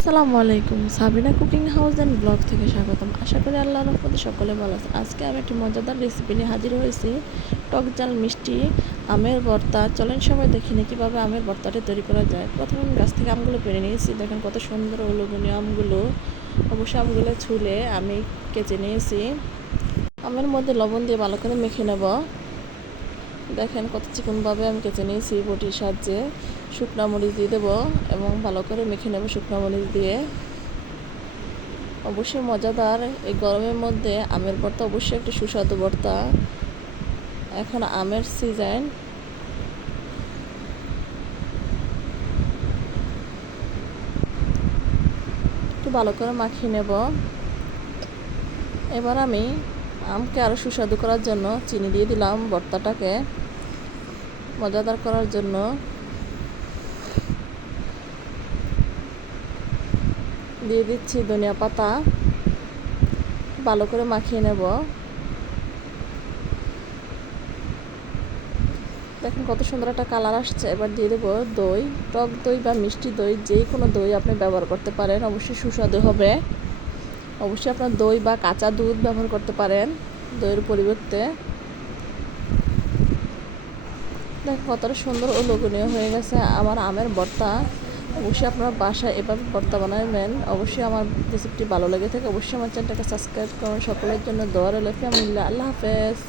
আসসালামু আলাইকুম, Sabina cooking house and blog থেকে স্বাগতম। আশা করি আল্লাহর রহমতে সকলে ভালো আছে। আজকে আমি একটি মজাদার রেসিপি নিয়ে হাজির হয়েছি, টক ঝাল মিষ্টি আমের ভর্তা। চলেন সবাই দেখি নি কীভাবে আমের ভর্তাটা তৈরি করা যায়। প্রথমে আমি গাছ থেকে আমগুলো পেরে নিয়েছি। দেখেন কত সুন্দর লোভনীয় আমগুলো। অবশ্যই আমগুলো ছুলে আমি কেচে নিয়েছি। আমের মধ্যে লবণ দিয়ে ভালো করে মেখে নেব। দেখেন কত চিকনভাবে আমি কেচে নিয়েছি বটির সাহায্যে। শুকনো মরিচ দিয়ে দেবো এবং ভালো করে মেখে নেব শুকনো মরিচ দিয়ে। অবশ্যই মজাদার এই গরমের মধ্যে আমের ভর্তা অবশ্যই একটি সুস্বাদু ভর্তা। এখন আমের সিজন, একটু ভালো করে মাখিয়ে নেব। এবার আমি আমকে আরও সুস্বাদু করার জন্য চিনি দিয়ে দিলাম ভর্তাটাকে মজাদার করার জন্য। দিয়ে দিচ্ছি ধনিয়া পাতা, ভালো করে মাখিয়ে নেব। দেখেন কত সুন্দর একটা কালার আসছে। এবার দিয়ে দেবো দই, টক দই বা মিষ্টি দই, যে কোনো দই আপনি ব্যবহার করতে পারেন, অবশ্যই সুস্বাদু হবে। অবশ্যই আপনার দই বা কাঁচা দুধ ব্যবহার করতে পারেন দইয়ের পরিবর্তে। দেখেন কতটা সুন্দর ও লোভনীয় হয়ে গেছে আমার আমের ভর্তা। অবশ্যই আপনার বাসায় এভাবে ভর্তা বানাবেন। অবশ্যই আমার রেসিপিটি ভালো লেগে থাকে অবশ্যই আমার চ্যানেলটাকে সাবস্ক্রাইব করুন। সকলের জন্য দোয়া রইল। আল্লাহ হাফেজ।